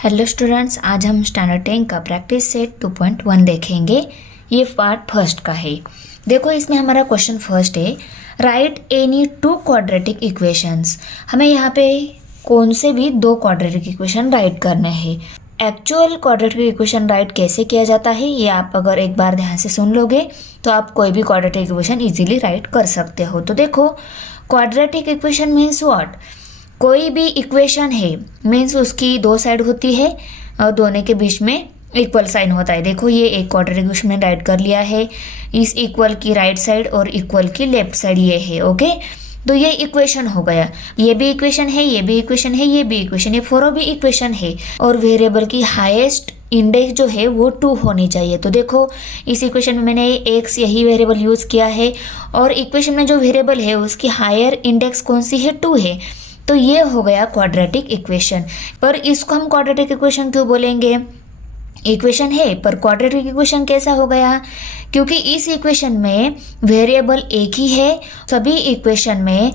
Hello students, आज हम standard 10 का प्रैक्टिस सेट 2.1 देखेंगे। ये पार्ट फर्स्ट का है। देखो, इसमें हमारा क्वेश्चन फर्स्ट है, right any two quadratic equations. हमें यहाँ पे कौन से भी दो क्वाड्रेटिक इक्वेशन राइट करने हैं। एक्चुअल क्वाड्रेटिक इक्वेशन राइट कैसे किया जाता है ये आप अगर एक बार ध्यान से सुन लोगे तो आप कोई भी क्वाड्रेटिक इक्वेशन इजीली राइट कर सकते हो। तो देखो, क्वाड्रेटिक इक्वेशन मीन्स व्हाट। कोई भी इक्वेशन है मीन्स उसकी दो साइड होती है और दोनों के बीच में इक्वल साइन होता है। देखो, ये एक क्वाड्रेटिक इक्वेशन में राइट कर लिया है। इस इक्वल की राइट साइड और इक्वल की लेफ्ट साइड ये है। ओके, तो ये इक्वेशन हो गया। ये भी इक्वेशन है, ये भी इक्वेशन है, ये भी इक्वेशन, ये फोरों भी इक्वेशन है। और वेरिएबल की हाईएस्ट इंडेक्स जो है वो 2 होनी चाहिए। तो देखो, इस इक्वेशन में मैंने एक्स यही वेरिएबल यूज़ किया है और इक्वेशन में जो वेरिएबल है उसकी हायर इंडेक्स कौन सी है, 2 है। तो ये हो गया क्वाड्रेटिक इक्वेशन। पर इसको हम क्वाड्रेटिक इक्वेशन क्यों बोलेंगे? इक्वेशन है पर क्वाड्रेटिक इक्वेशन कैसा हो गया? क्योंकि इस इक्वेशन में वेरिएबल एक ही है। सभी इक्वेशन में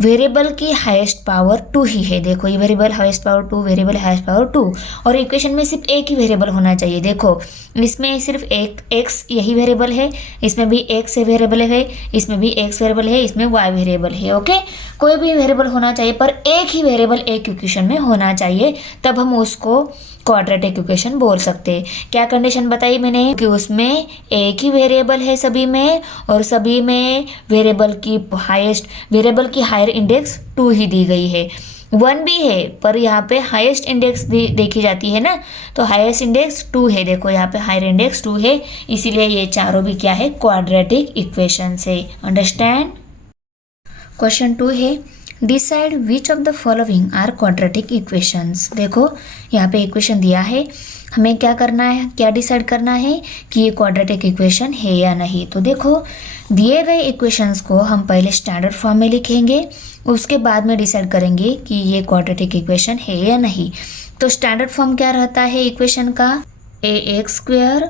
वेरिएबल की हाईएस्ट पावर 2 ही है। देखो, ये variable highest power 2, variable highest power 2 और इक्वेशन में सिर्फ एक ही वेरिएबल होना चाहिए। देखो, इसमें सिर्फ एक एक्स यही वेरिएबल है, इसमें भी एक्स वेरिएबल है, इसमें भी एक्स वेरिएबल है, इसमें वाई वेरिएबल है। ओके, कोई भी वेरिएबल होना चाहिए पर एक ही वेरिएबल एक इक्वेशन में होना चाहिए, तब हम उसको क्वाड्रेटिक इक्वेशन बोल सकते हैं। क्या कंडीशन बताई मैंने कि उसमें एक ही वेरिएबल है सभी में और सभी में वेरिएबल की हायर इंडेक्स 2 ही दी गई है। 1 भी है पर यहाँ पे हाईएस्ट इंडेक्स देखी जाती है ना, तो हाईएस्ट इंडेक्स 2 है। देखो, यहाँ पे हायर इंडेक्स 2 है, इसीलिए ये चारों भी क्या है, क्वाड्रेटिक इक्वेशन है। अंडरस्टैंड। क्वेश्चन 2 है, decide which of the following are quadratic equations. देखो, यहाँ पे इक्वेशन दिया है, हमें क्या करना है, क्या डिसाइड करना है कि ये क्वाड्रेटिक इक्वेशन है या नहीं। तो देखो, दिए गए इक्वेशंस को हम पहले स्टैंडर्ड फॉर्म में लिखेंगे, उसके बाद में डिसाइड करेंगे कि ये क्वाड्रेटिक इक्वेशन है या नहीं। तो स्टैंडर्ड फॉर्म क्या रहता है इक्वेशन का? ax²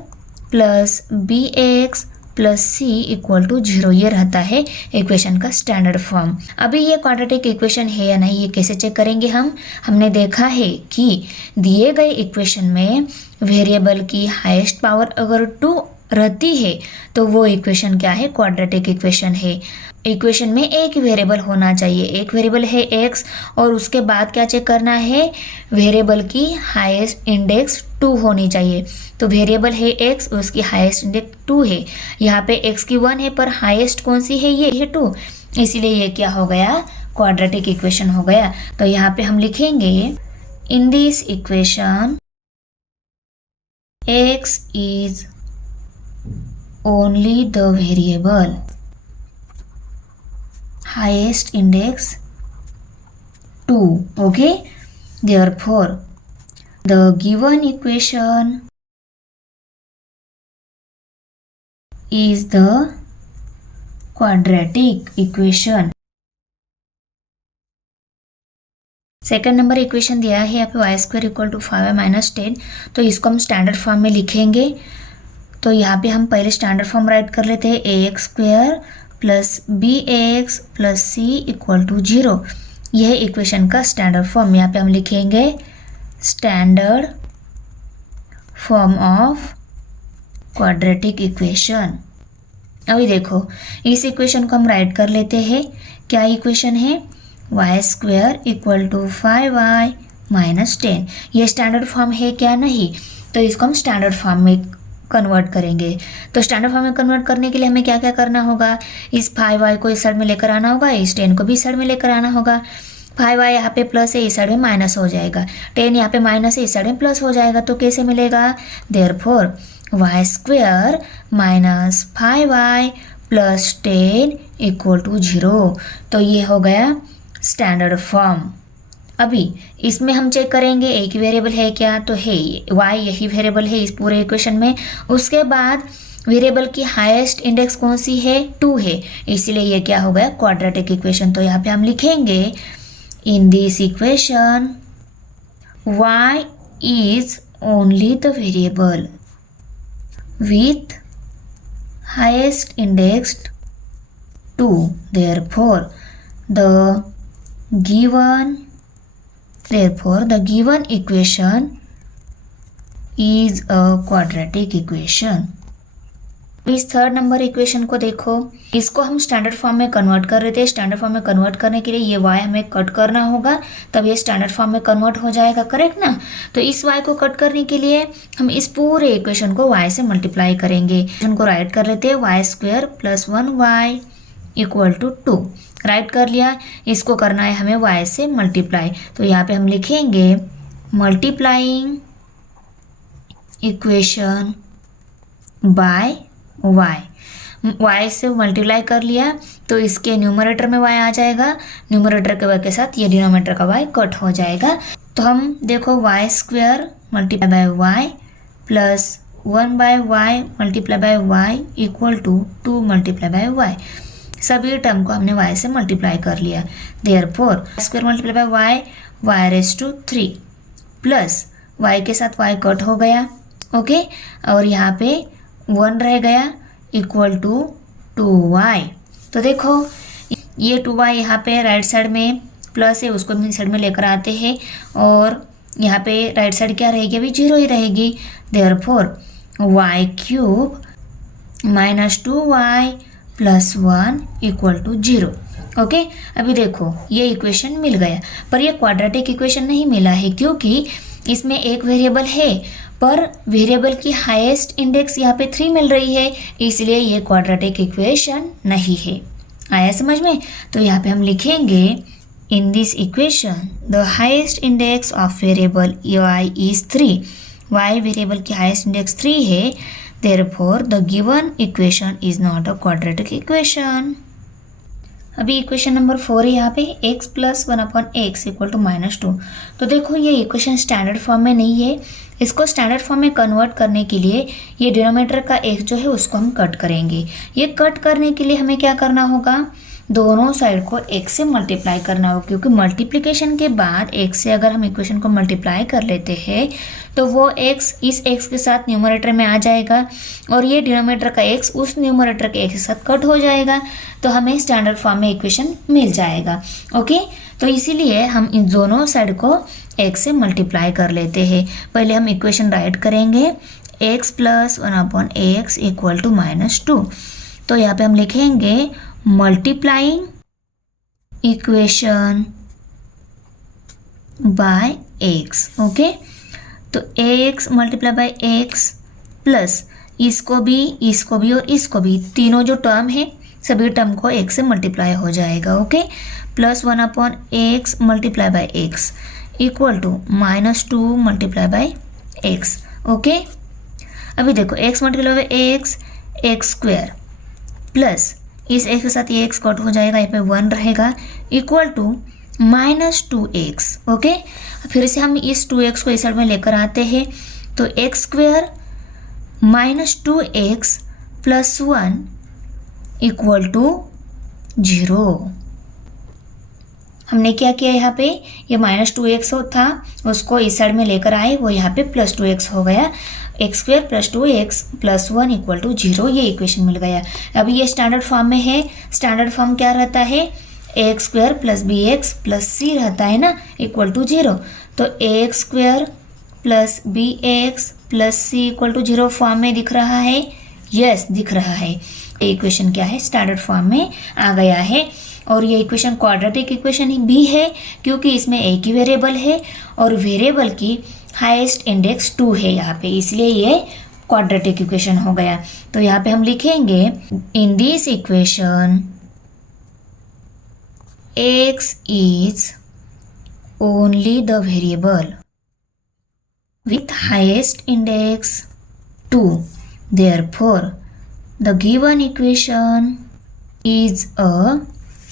plus bx plus C equal to 0, ये रहता है इक्वेशन का स्टैंडर्ड फॉर्म। अभी ये क्वाड्रेटिक इक्वेशन है या नहीं ये कैसे चेक करेंगे हमने देखा है कि दिए गए इक्वेशन में वेरिएबल की हाईएस्ट पावर अगर 2 रहती है तो वो इक्वेशन क्या है, क्वाड्रेटिक इक्वेशन है। इक्वेशन में एक वेरिएबल होना चाहिए, एक वेरिएबल है x और उसके बाद क्या चेक करना है, वेरिएबल की हाईएस्ट इंडेक्स 2 होनी चाहिए। तो वेरिएबल है x, उसकी हाईएस्ट इंडेक्स 2 है। यहाँ पे x की 1 है पर हाईएस्ट कौन सी है, ये है 2, इसीलिए ये क्या हो गया, क्वाड्रेटिक इक्वेशन हो गया। तो यहाँ पे हम लिखेंगे, in this equation x is only the variable highest index 2. Okay, therefore the given equation is the quadratic equation. Second number equation दिया है यहाँ पे y² equal to 5y minus 10, तो इसको हम स्टैंडर्ड फॉर्म में लिखेंगे। तो यहाँ पे हम पहले स्टैंडर्ड फॉर्म राइट कर लेते हैं, ax² plus bx plus c equal to 0, यह इक्वेशन का स्टैंडर्ड फॉर्म। यहाँ पे हम लिखेंगे standard form of quadratic equation. अभी देखो, इस इक्वेशन को हम राइट कर लेते हैं। क्या इक्वेशन है, y² equal to 5y minus 10, ये स्टैंडर्ड फॉर्म है क्या, नहीं। तो इसको हम स्टैंडर्ड फॉर्म में कन्वर्ट करेंगे। तो स्टैंडर्ड फॉर्म में कन्वर्ट करने के लिए हमें क्या क्या करना होगा, इस 5y को इस साइड में लेकर आना होगा, इस 10 को भी इस साइड में लेकर आना होगा। 5y यहाँ पे प्लस है, इस साइड में माइनस हो जाएगा, 10 यहाँ पे माइनस है, इस साइड में प्लस हो जाएगा। तो कैसे मिलेगा, therefore y² minus 5y plus 10 equal to 0। तो ये हो गया स्टैंडर्ड फॉर्म। अभी इसमें हम चेक करेंगे एक ही वेरिएबल है क्या, तो है, y यही वेरिएबल है इस पूरे इक्वेशन में। उसके बाद वेरिएबल की हाईएस्ट इंडेक्स कौन सी है, 2 है, इसीलिए ये क्या हो गया, क्वाड्रेटिक इक्वेशन। तो यहाँ पे हम लिखेंगे, in this equation y is only the variable with highest index 2, therefore the given therefore the given equation is a quadratic equation. इस थर्ड नंबर इक्वेशन को देखो, इसको हम स्टैंडर्ड फॉर्म में कन्वर्ट कर रहे थे। स्टैंडर्ड फॉर्म में कन्वर्ट करने के लिए ये y हमें कट करना होगा, तब ये स्टैंडर्ड फॉर्म में कन्वर्ट हो जाएगा, करेक्ट ना। तो इस y को कट करने के लिए हम इस पूरे इक्वेशन को y से मल्टीप्लाई करेंगे। इक्वेशन को राइट कर लेते हैं, Y square plus 1y equal to 2। Write कर लिया, इसको करना है हमें y से मल्टीप्लाई। तो यहाँ पे हम लिखेंगे मल्टीप्लाइंग इक्वेशन बाय y से मल्टीप्लाई कर लिया तो इसके न्यूमरेटर में y आ जाएगा, न्यूमरेटर के y के साथ ये डिनोमिनेटर का y कट हो जाएगा। तो हम देखो Y square multiply by Y plus 1 by Y multiply by Y equal to 2 multiply by Y, सभी टर्म को हमने y से मल्टीप्लाई कर लिया। Therefore square multiply by Y Y raise to 3 plus y के साथ y कट हो गया, ओके, और यहाँ पे 1 रह गया इक्वल टू 2y। तो देखो ये 2y यहाँ पे राइट साइड में प्लस है, उसको भी साइड में लेकर आते हैं और यहाँ पे राइट साइड क्या रहेगी, अभी 0 ही रहेगी। Therefore y cube minus 2y plus 1 equal to 0। Okay, अभी देखो ये इक्वेशन मिल गया, पर ये क्वाड्रेटिक इक्वेशन नहीं मिला है क्योंकि इसमें एक वेरिएबल है, पर वेरिएबल की हाईएस्ट इंडेक्स यहाँ पे 3 मिल रही है, इसलिए ये क्वाड्रेटिक इक्वेशन नहीं है। आया समझ में। तो यहाँ पे हम लिखेंगे in this equation the highest index of variable y is 3। y variable की हाईएस्ट इंडेक्स 3 है, therefore the given equation is not a quadratic equation. अभी इक्वेशन नंबर 4 है यहाँ पे x plus 1/x equal to -2। तो देखो ये इक्वेशन स्टैंडर्ड फॉर्म में नहीं है, इसको स्टैंडर्ड फॉर्म में कन्वर्ट करने के लिए ये डिनोमिनेटर का x जो है उसको हम कट करेंगे। ये कट करने के लिए हमें क्या करना होगा, दोनों साइड को x से मल्टीप्लाई करना होगा, क्योंकि मल्टीप्लिकेशन के बाद x से अगर हम इक्वेशन को मल्टीप्लाई कर लेते हैं तो वो x इस x के साथ न्यूमरेटर में आ जाएगा और ये डिनोमिनेटर का x उस न्यूमरेटर के x के साथ कट हो जाएगा, तो हमें स्टैंडर्ड फॉर्म में इक्वेशन मिल जाएगा। ओके, तो इसीलिए हम इन दोनों साइड को x से मल्टीप्लाई कर लेते हैं। पहले हम इक्वेशन राइट करेंगे x plus 1/x equal to -2। तो यहाँ पे हम लिखेंगे multiplying equation by x। Okay, तो x multiply by x plus इसको भी और इसको भी, तीनों जो टर्म है सभी टर्म को x से मल्टीप्लाई हो जाएगा। Okay, plus 1/x multiply by x equal to -2 multiply by x। Okay, अभी देखो x multiply by x square plus इस x के साथ ये x कट हो जाएगा, यहाँ पे 1 रहेगा इक्वल टू -2x। ओके, फिर से हम इस 2x को इस साइड में लेकर आते हैं, तो x square -2x plus 1 equal to 0। हमने क्या किया, यहाँ पे ये -2x था उसको इस साइड में लेकर आए, वो यहाँ पे +2x हो गया, x square plus 2x plus 1 equal to 0, ये इक्वेशन मिल गया। अभी ये स्टैंडर्ड फॉर्म में है, स्टैंडर्ड फॉर्म क्या रहता है, X square plus bx plus c रहता है ना, इक्वल टू 0। तो X square plus bx plus c equal to 0 form में दिख रहा है, यस दिख रहा है। ये इक्वेशन क्या है, स्टैंडर्ड फॉर्म में आ गया है। और ये इक्वेशन क्वाड्रेटिक इक्वेशन भी है क्योंकि इसमें एक ही वेरिएबल है और वेरिएबल की हाईएस्ट इंडेक्स 2 है यहाँ पे, इसलिए ये क्वाड्रेटिक इक्वेशन हो गया। तो यहाँ पे हम लिखेंगे in this equation x is only the variable with highest index 2, therefore the given equation is a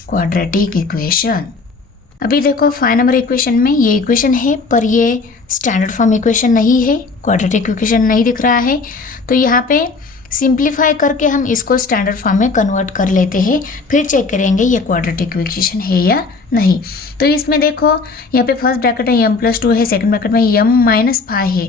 quadratic equation। अभी देखो 5 नंबर इक्वेशन में ये इक्वेशन है पर ये स्टैंडर्ड फॉर्म इक्वेशन नहीं है, क्वाड्रेटिक इक्वेशन नहीं दिख रहा है, तो यहाँ पे सिंप्लीफाई करके हम इसको स्टैंडर्ड फॉर्म में कन्वर्ट कर लेते हैं, फिर चेक करेंगे ये क्वाड्रेटिक इक्वेशन है या नहीं। तो इसमें देखो यहाँ पे फर्स्ट ब्रैकेट में m+2 है, सेकंड ब्रैकेट में m-5 है,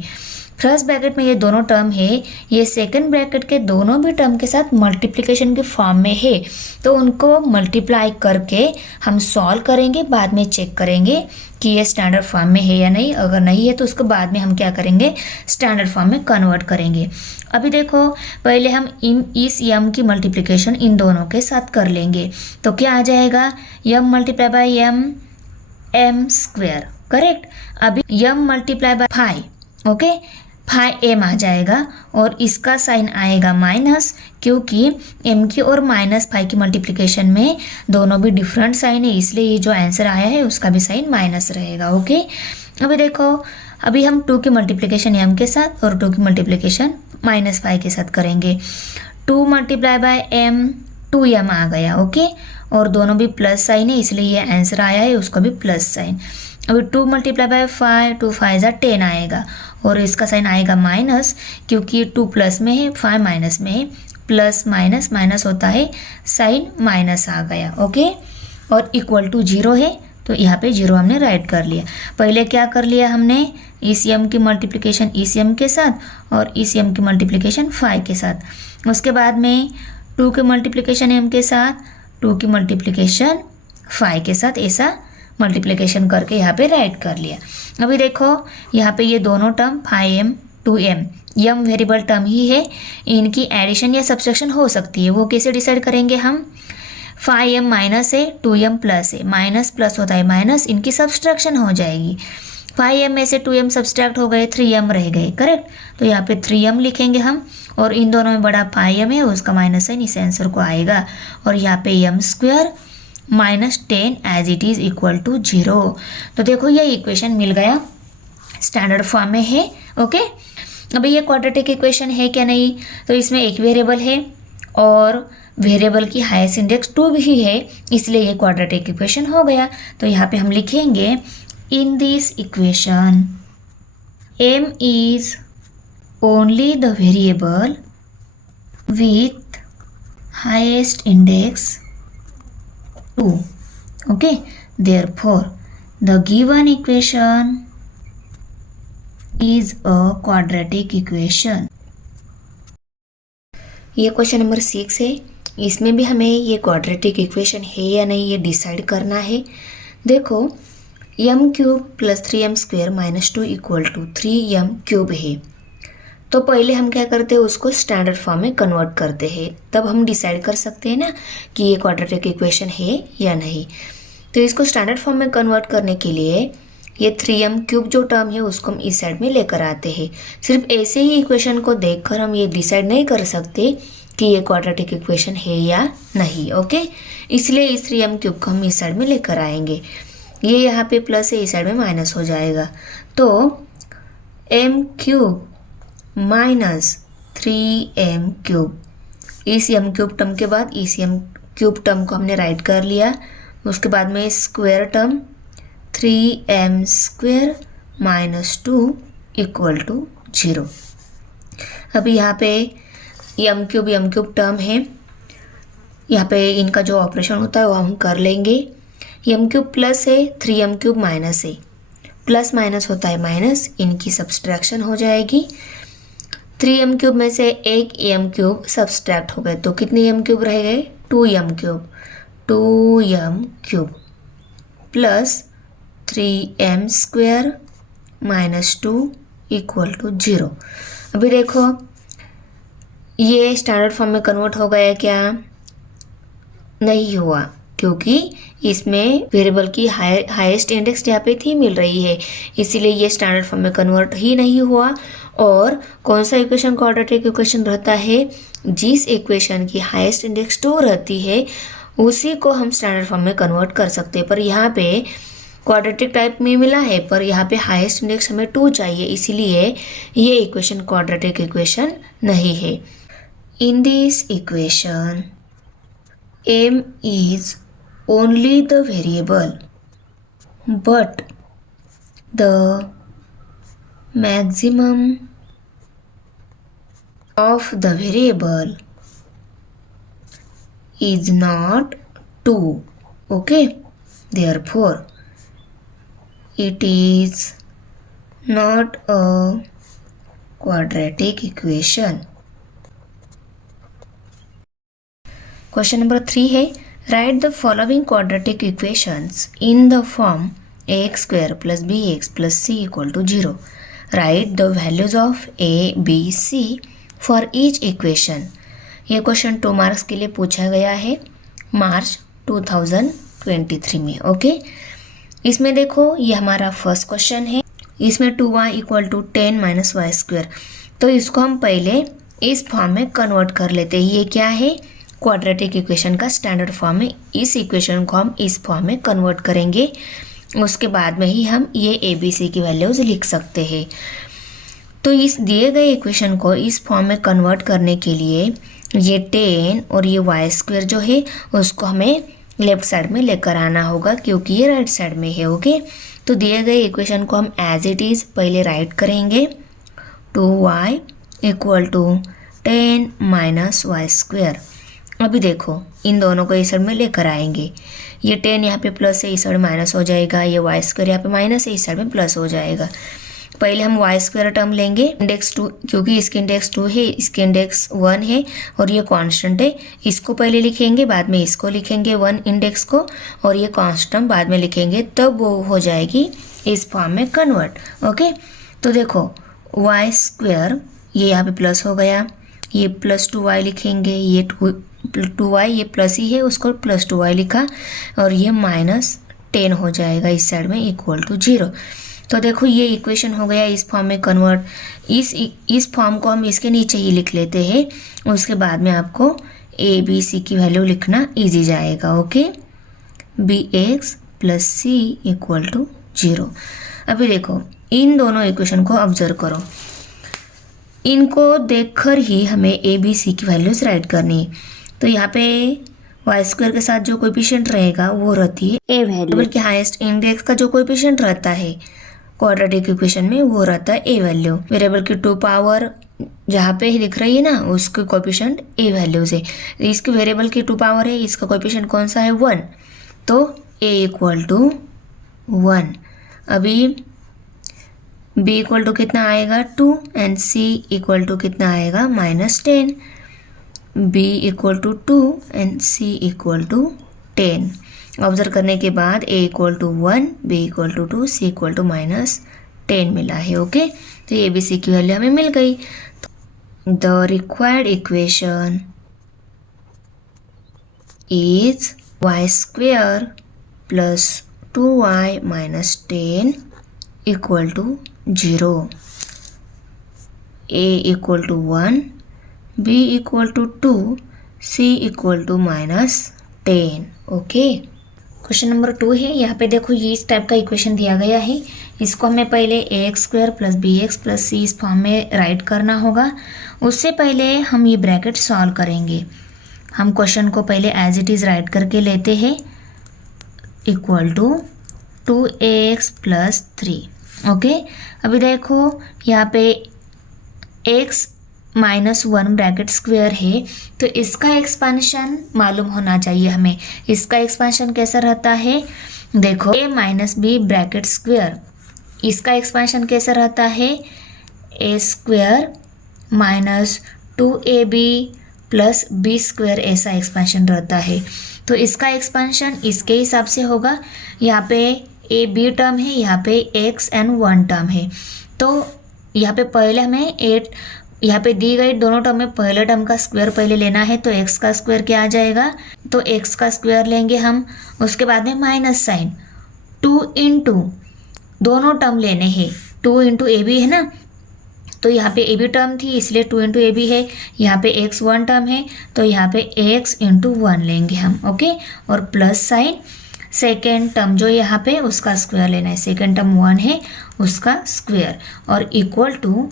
फर्स्ट ब्रैकेट में ये दोनों टर्म है, ये सेकंड ब्रैकेट के दोनों भी टर्म के साथ मल्टीप्लिकेशन के फॉर्म में है, तो उनको मल्टीप्लाई करके हम सॉल्व करेंगे, बाद में चेक करेंगे कि ये स्टैंडर्ड फॉर्म में है या नहीं। अगर नहीं है तो उसको बाद में हम क्या करेंगे, स्टैंडर्ड फॉर्म में कन्वर्ट करेंगे। अभी देखो, पहले हम इस यम की मल्टीप्लिकेशन इन दोनों के साथ कर लेंगे। तो क्या आ जाएगा, M multiply by M, M square, correct. अभी M multiply by five, okay, five M आ जाएगा और इसका साइन आएगा माइनस, क्योंकि एम की और माइनस फाइव की मल्टीप्लिकेशन में दोनों भी डिफरेंट साइन है, इसलिए ये जो आंसर आया है उसका भी साइन माइनस रहेगा, ओके। अभी देखो, अभी हम 2 की मल्टीप्लिकेशन एम के साथ और 2 की मल्टीप्लिकेशन माइनस फाइव के साथ करेंगे। 2 मल्टीप्लाई बाय एम, 2m आ गया, ओके, और दोनों भी प्लस साइन है, इसलिए ये आंसर आया है, उसका भी प्लस साइन। अभी 2 मल्टीप्लाई बाय 5, 2 5 जा 10 आएगा और इसका साइन आएगा माइनस, क्योंकि 2 प्लस में है 5 माइनस में है, प्लस माइनस माइनस होता है, साइन माइनस आ गया, ओके। और इक्वल टू 0 है, तो यहाँ पे 0 हमने राइट कर लिया। पहले क्या कर लिया हमने, इस यम की मल्टीप्लिकेशन इस यम के साथ और इस यम की मल्टीप्लिकेशन 5 के साथ। उसके बाद में 2 की मल्टीप्लिकेशन एम के साथ, 2 की मल्टीप्लिकेशन 5 के साथ, ऐसा मल्टीप्लिकेशन करके यहाँ पे राइट कर लिया। अभी देखो, यहाँ पे ये दोनों टर्म 5m 2m यम वेरिएबल टर्म ही है, इनकी एडिशन या सब्सट्रैक्शन हो सकती है। वो कैसे डिसाइड करेंगे हम, 5m माइनस है, 2m प्लस है, माइनस प्लस होता है माइनस, इनकी सब्सट्रैक्शन हो जाएगी। 5m में से 2m सब्सट्रैक्ट हो गए, 3m रह गए, करेक्ट। तो यहाँ पे 3m लिखेंगे हम, और इन दोनों में बड़ा 5m है, उसका माइनस साइन इस आंसर को आएगा। और यहाँ पे m square minus 10 as it is equal to 0। तो देखो, ये इक्वेशन मिल गया, स्टैंडर्ड फॉर्म में है, ओके। अभी ये क्वाड्रेटिक इक्वेशन है क्या नहीं, तो इसमें एक वेरिएबल है और वेरिएबल की हाईएस्ट इंडेक्स 2 भी है, इसलिए ये क्वाड्रेटिक इक्वेशन हो गया। तो यहाँ पे हम लिखेंगे, in this equation m is only the variable with highest index 2, okay, therefore the given equation is a quadratic equation। ये क्वेश्चन नंबर 6 है, इसमें भी हमें ये क्वाड्रेटिक इक्वेशन है या नहीं ये डिसाइड करना है। देखो, m cube plus 3m square minus 2 equal to 3m cube है, तो पहले हम क्या करते हैं, उसको स्टैंडर्ड फॉर्म में कन्वर्ट करते हैं, तब हम डिसाइड कर सकते हैं ना कि ये क्वाड्रेटिक इक्वेशन है या नहीं। तो इसको स्टैंडर्ड फॉर्म में कन्वर्ट करने के लिए ये 3m क्यूब जो टर्म है उसको हम इस साइड में लेकर आते हैं। सिर्फ ऐसे ही इक्वेशन को देखकर हम ये डिसाइड नहीं कर सकते कि ये क्वाड्रेटिक इक्वेशन है या नहीं, ओके। इसलिए इस 3m क्यूब को हम इस साइड में लेकर आएंगे, ये यहाँ पे प्लस है, इस साइड में माइनस हो जाएगा। तो m cube minus 3m cube, इस m क्यूब टर्म के बाद इस m क्यूब टर्म को हमने राइट कर लिया। उसके बाद में square term 3m square minus 2 equal to 0। अभी यहाँ पे m क्यूब टर्म है, यहाँ पे इनका जो ऑपरेशन होता है वो हम कर लेंगे। m क्यूब प्लस है, 3m क्यूब माइनस है, प्लस माइनस होता है माइनस, इनकी सब्सट्रैक्शन हो जाएगी। 3m क्यूब में से एक m क्यूब सब्सट्रैक्ट हो गए, तो कितने m क्यूब रह गए, 2m cube, 2m cube plus 3m square minus 2 equal to 0। अभी देखो, ये स्टैंडर्ड फॉर्म में कन्वर्ट हो गया क्या, नहीं हुआ, क्योंकि इसमें वेरिएबल की हाईएस्ट इंडेक्स यहाँ पे थी मिल रही है, इसीलिए ये स्टैंडर्ड फॉर्म में कन्वर्ट ही नहीं हुआ। और कौन सा इक्वेशन क्वाड्रेटिक इक्वेशन रहता है, जिस इक्वेशन की हाईएस्ट इंडेक्स 2 रहती है उसी को हम स्टैंडर्ड फॉर्म में कन्वर्ट कर सकते हैं। पर यहाँ पे क्वाड्रेटिक टाइप में मिला है, पर यहाँ पे हाईएस्ट इंडेक्स हमें 2 चाहिए, इसीलिए ये इक्वेशन क्वाड्रेटिक इक्वेशन नहीं है। In this equation m is only the variable but the maximum of the variable is not 2, okay, therefore it is not a quadratic equation। Question number 3 है, right the following quadratic equations in the form ax square plus bx plus c equal to 0. Write the values of a, b, c for each equation. ये question 2 marks के लिए पूछा गया है मार्च 2023 में. Okay, इसमें देखो ये हमारा फर्स्ट क्वेश्चन है. इसमें 2y equal to 10 minus y square. तो इसको हम पहले इस फॉर्म में कन्वर्ट कर लेते हैं. ये क्या है? क्वाड्रेटिक इक्वेशन का स्टैंडर्ड फॉर्म है. इस इक्वेशन को हम इस फॉर्म में कन्वर्ट करेंगे. उसके बाद में ही हम ये ए बी सी की वैल्यूज़ लिख सकते हैं. तो इस दिए गए इक्वेशन को इस फॉर्म में कन्वर्ट करने के लिए ये 10 और ये वाई स्क्वायर जो है उसको हमें लेफ्ट साइड में लेकर आना होगा क्योंकि ये राइट साइड में है. ओके, तो दिए गए इक्वेशन को हम एज इट इज़ पहले राइट करेंगे. 2y equal to 10 minus y square. अभी देखो इन दोनों को इस साइड में लेकर आएंगे. ये 10 यहाँ पे प्लस है, इस साइड माइनस हो जाएगा. ये वाई स्क्वायर यहाँ पे माइनस है, इस साइड में प्लस हो जाएगा. पहले हम वाई स्क्वायर टर्म लेंगे इंडेक्स 2, क्योंकि इसकी इंडेक्स 2 है, इसकी इंडेक्स 1 है और ये कांस्टेंट है. इसको पहले लिखेंगे, बाद में इसको लिखेंगे 1 इंडेक्स को, और ये कांस्टेंट बाद में लिखेंगे, तब वो हो जाएगी इस फॉर्म में कन्वर्ट. ओके, तो देखो वाई स्क्वायर ये यहाँ पे प्लस हो गया, ये प्लस 2y लिखेंगे. ये 2y ये प्लस ही है, उसको प्लस 2y लिखा, और ये माइनस 10 हो जाएगा इस साइड में इक्वल टू 0. तो देखो ये इक्वेशन हो गया इस फॉर्म में कन्वर्ट. इस फॉर्म को हम इसके नीचे ही लिख लेते हैं. उसके बाद में आपको ए बी सी की वैल्यू लिखना इजी जाएगा. Okay, b x plus C equal to 0. अभी देखो इन दोनों इक्वेशन को ऑब्जर्व करो. इनको देखकर ही हमें ए बी सी की वैल्यूज राइट करनी है. तो यहाँ पे वाई स्क्वायर के साथ जो कोएफिशिएंट रहेगा वो रहती है ए वैल्यू, बल्कि हाईएस्ट इंडेक्स का जो कोएफिशिएंट रहता है क्वाड्रेटिक इक्वेशन में वो रहता है ए वैल्यू. वेरिएबल की 2 पावर जहाँ पे ही दिख रही है ना, उसके कोएफिशिएंट ए वैल्यूज है. इसकी वेरिएबल की 2 पावर है, इसका कोएफिशिएंट कौन सा है? 1. तो ए इक्वल टू 1. अभी b इक्वल टू कितना आएगा? 2 एंड c इक्वल टू कितना आएगा? -10. b equal to 2 and c equal to 10. Observe करने के बाद a equal to 1, b equal to 2, c equal to -10 मिला है. ओके, तो ए बी सी की वैल्यू हमें मिल गई. The required equation is y square plus 2y minus 10 equal to 0. a equal to 1, b equal to 2, c equal to -10. Okay, question number 2 है. यहाँ पे देखो ये इस टाइप का इक्वेशन दिया गया है. इसको हमें पहले ax square plus bx plus c इस फॉर्म में राइट करना होगा. उससे पहले हम ये ब्रैकेट सॉल्व करेंगे. हम क्वेश्चन को पहले एज इट इज़ राइट करके लेते हैं. Equal to 2ax plus 3. Okay, अभी देखो यहाँ पे x -1 ब्रैकेट स्क्वायर है, तो इसका एक्सपांशन मालूम होना चाहिए हमें. इसका एक्सपांशन कैसा रहता है? देखो a minus b bracket square, इसका एक्सपांशन कैसा रहता है? a square minus 2ab plus b square, ऐसा एक्सपांशन रहता है. तो इसका एक्सपांशन इसके हिसाब से होगा. यहाँ पे ए बी टर्म है, यहाँ पे x एंड 1 टर्म है. तो यहाँ पे पहले हमें 8, यहाँ पे दी गई दोनों टर्म में पहले टर्म का स्क्वायर पहले लेना है. तो x का स्क्वायर क्या आ जाएगा? तो x का स्क्वायर लेंगे हम. उसके बाद में माइनस साइन 2 इंटू दोनों टर्म लेने हैं. 2 इंटू ए बी है ना, तो यहाँ पे ए बी टर्म थी इसलिए 2 इंटू ए बी है. यहाँ पे x 1 टर्म है तो यहाँ पे x इंटू 1 लेंगे हम. ओके, और प्लस साइन सेकेंड टर्म जो यहाँ पे उसका स्क्वायर लेना है. सेकेंड टर्म 1 है उसका स्क्वायर, और इक्वल टू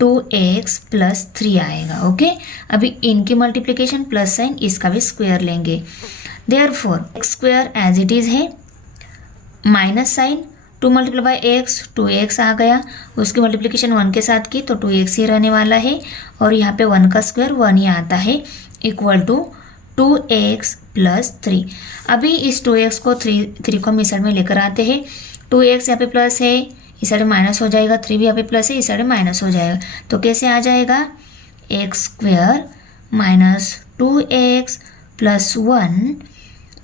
2x प्लस 3 आएगा. ओके, अभी इनकी मल्टीप्लिकेशन प्लस साइन, इसका भी स्क्वायर लेंगे. Therefore x square as it is है, minus sign 2 multiply by x 2x आ गया. उसकी मल्टीप्लिकेशन 1 के साथ की तो 2x ही रहने वाला है, और यहाँ पे 1 का स्क्वायर 1 ही आता है. Equal to 2x plus 3. अभी इस 2x को 3 को हम इस साइड में लेकर आते हैं. 2x यहाँ पे प्लस है, इस साइड में माइनस हो जाएगा. 3 भी यहाँ पे प्लस है, इस साइड में माइनस हो जाएगा. तो कैसे आ जाएगा? x square minus 2x plus 1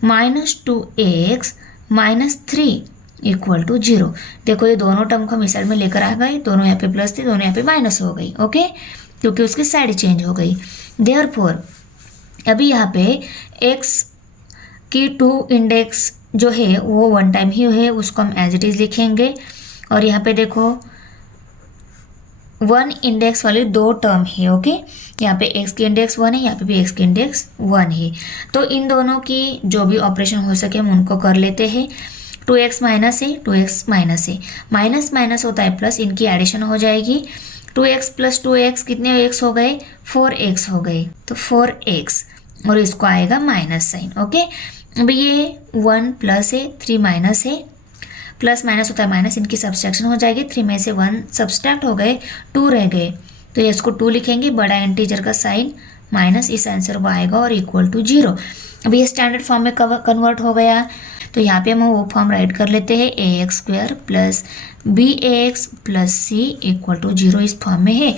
minus 2x minus 3 equal to 0। देखो ये दोनों टर्म को हम इस साइड में लेकर आ गए, दोनों यहाँ पे प्लस थे, दोनों यहाँ पे माइनस हो गई। ओके, क्योंकि उसकी साइड चेंज हो गई। देयरफॉर अभी यहाँ पे x की 2 इंडेक्स जो है वो 1 टाइम ही है, उसको हम एज इट इज़ लिखेंगे। और यहाँ पे देखो 1 इंडेक्स वाले 2 टर्म है। ओके, यहाँ पे x की इंडेक्स 1 है, यहाँ पे भी x की इंडेक्स 1 है। तो इन दोनों की जो भी ऑपरेशन हो सके हम उनको कर लेते हैं। 2x माइनस है, 2x माइनस है, माइनस माइनस होता है प्लस, इनकी एडिशन हो जाएगी। 2x प्लस 2x कितने x हो गए, 4x हो गए, तो 4x, और इसको आएगा माइनस साइन। ओके, अब ये 1 प्लस है, 3 माइनस है, प्लस माइनस होता है माइनस, इनकी सब्सट्रैक्शन हो जाएगी। 3 में से 1 सब्सट्रैक्ट हो गए, 2 रह गए, तो ये इसको 2 लिखेंगे, बड़ा इंटीजर का साइन माइनस, इस आंसर को आएगा और इक्वल टू 0। अब ये स्टैंडर्ड फॉर्म में कन्वर्ट हो गया, तो यहाँ पे हम वो फॉर्म राइट कर लेते हैं, ax² plus bx plus c equal to 0 इस फॉर्म में है।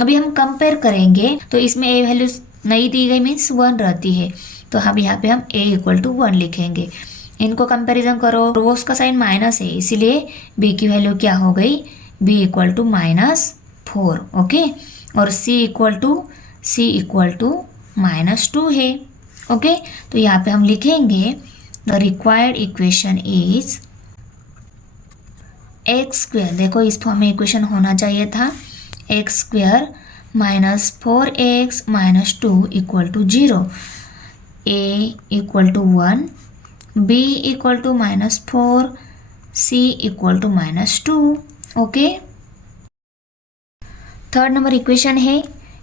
अभी हम कंपेयर करेंगे तो इसमें a वैल्यू नहीं दी गई, मीन्स 1 रहती है, तो हम यहाँ पे हम a इक्वल टू 1 लिखेंगे। इनको कंपैरिजन करो, रोज का साइन माइनस है, इसीलिए b की वैल्यू क्या हो गई, b इक्वल टू -4। ओके, और c इक्वल टू -2 है। ओके, तो यहाँ पे हम लिखेंगे the required equation is x², देखो इस फॉर्म में इक्वेशन होना चाहिए था, x² minus 4x minus 2 equal to 0, a equal to 1, b equal to -4, c equal to -2। Okay, third number equation है,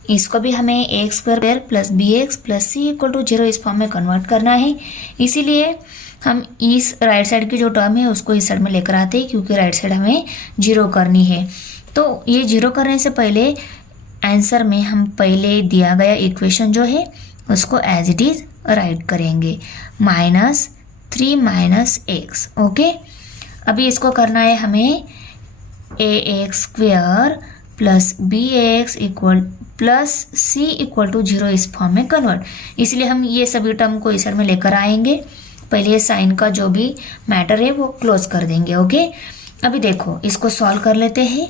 इसको भी हमें ax² plus bx plus c equal to 0 इस फॉर्म में कन्वर्ट करना है। इसीलिए हम इस राइट साइड की जो टर्म है उसको इस साइड में लेकर आते हैं, क्योंकि राइट साइड हमें 0 करनी है। तो ये 0 करने से पहले आंसर में हम पहले दिया गया इक्वेशन जो है उसको एज इट इज राइट करेंगे, -3 माइनस x। ओके, अभी इसको करना है हमें ax² plus bx equal plus c equal to 0 इस फॉर्म में कन्वर्ट। इसलिए हम ये सभी टर्म को इस साइड में लेकर आएंगे, पहले साइन का जो भी मैटर है वो क्लोज कर देंगे। ओके, अभी देखो इसको सॉल्व कर लेते हैं,